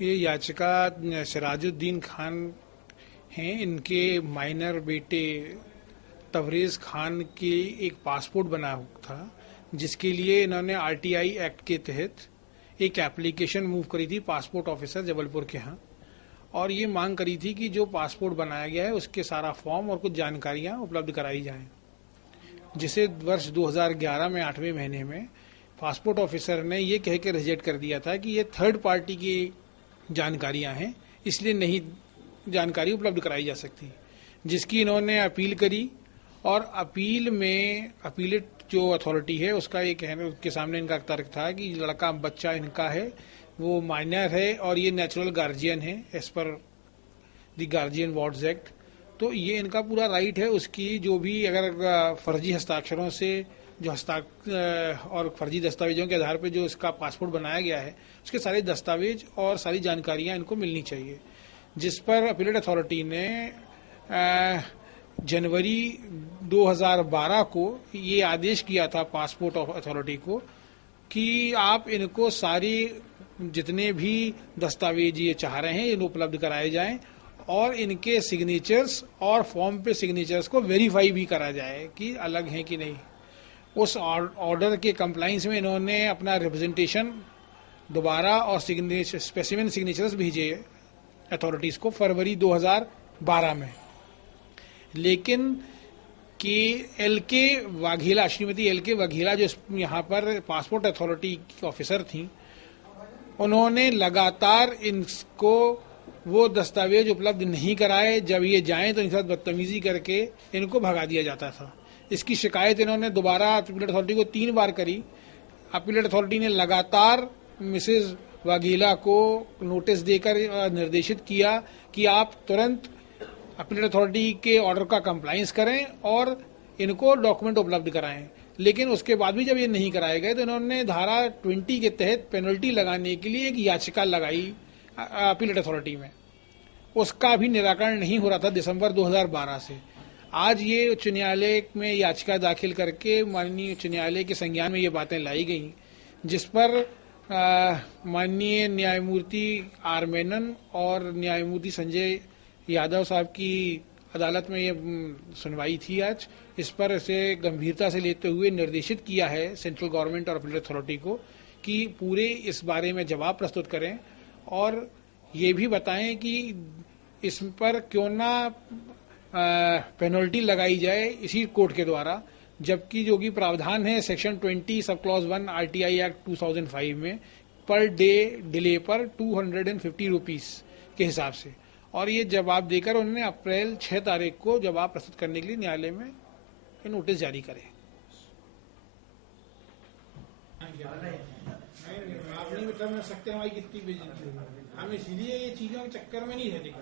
ये याचिका सिराजुद्दीन खान हैं, इनके माइनर बेटे तबरेज खान के एक पासपोर्ट बना था, जिसके लिए इन्होंने आरटीआई एक्ट के तहत एक एप्लीकेशन मूव करी थी पासपोर्ट ऑफिसर जबलपुर के यहाँ, और ये मांग करी थी कि जो पासपोर्ट बनाया गया है उसके सारा फॉर्म और कुछ जानकारियां उपलब्ध कराई जाएं, जिसे वर्ष 2011 में 8वें महीने में पासपोर्ट ऑफिसर ने ये कह के रिजेक्ट कर दिया था कि ये थर्ड पार्टी की जानकारियां हैं, इसलिए नहीं जानकारी उपलब्ध कराई जा सकती, जिसकी इन्होंने अपील करी। और अपील में अपीलेट जो अथॉरिटी है उसका ये कहना, उसके सामने इनका तर्क था कि लड़का बच्चा इनका है, वो माइनर है और ये नेचुरल गार्जियन है as per the guardian wards act. तो ये इनका पूरा राइट है उसकी, जो भी अगर फर्जी हस्ताक्षरों से जो और फर्जी दस्तावेजों के आधार पर जो इसका पासपोर्ट बनाया गया है उसके सारे दस्तावेज और सारी जानकारियां इनको मिलनी चाहिए, जिस पर अपीलेट अथॉरिटी ने जनवरी 2012 को ये आदेश किया था पासपोर्ट अथॉरिटी को कि आप इनको सारी जितने भी दस्तावेज ये चाह रहे हैं इनको उपलब्ध कराए जाएं और इनके सिग्नेचर्स और फॉर्म पे सिग्नेचर्स को वेरीफाई भी करा जाए कि अलग हैं कि नहीं। उस ऑर्डर के कंप्लाइंस में इन्होंने अपना रिप्रेजेंटेशन दोबारा और सिग्नेचर स्पेसिमेन सिग्नेचर्स भेजे अथॉरिटीज को फरवरी 2012 में। लेकिन कि एल.के. वाघेला, श्रीमती एल.के. वाघेला जो यहाँ पर पासपोर्ट अथॉरिटी की ऑफिसर थी, उन्होंने लगातार इनको वो दस्तावेज उपलब्ध नहीं कराए। जब ये जाएं तो इनके साथ बदतमीजी करके इनको भगा दिया जाता था। इसकी शिकायत इन्होंने दोबारा अपीलेट अथॉरिटी को 3 बार करी। अपीलेट अथॉरिटी ने लगातार मिसेज वाघेला को नोटिस देकर निर्देशित किया कि आप तुरंत अपीलेट अथॉरिटी के ऑर्डर का कंप्लायंस करें और इनको डॉक्यूमेंट उपलब्ध कराएं। लेकिन उसके बाद भी जब ये नहीं कराए गए तो इन्होंने धारा 20 के तहत पेनल्टी लगाने के लिए एक याचिका लगाई अपीलेट अथॉरिटी में। उसका भी निराकरण नहीं हो रहा था दिसंबर 2012 से। आज ये उच्च न्यायालय में याचिका दाखिल करके माननीय उच्च न्यायालय के संज्ञान में ये बातें लाई गई, जिस पर माननीय न्यायमूर्ति आर मेनन और न्यायमूर्ति संजय यादव साहब की अदालत में ये सुनवाई थी आज। इस पर इसे गंभीरता से लेते हुए निर्देशित किया है सेंट्रल गवर्नमेंट और अपीलेट अथॉरिटी को कि पूरे इस बारे में जवाब प्रस्तुत करें और ये भी बताएं कि इस पर क्यों ना पेनल्टी लगाई जाए इसी कोर्ट के द्वारा, जबकि जो कि प्रावधान है section 20 sub clause 1 RTI act 2005 में पर डे डिले पर 250 रुपीस के हिसाब से। और ये जवाब देकर उन्होंने अप्रैल 6 तारीख को जवाब प्रस्तुत करने के लिए न्यायालय में नोटिस जारी करे। आप नहीं बता सकते हमारी कितनी बेइज्जती, हम इसलिए ये चीजों के चक्कर में नहीं रहते।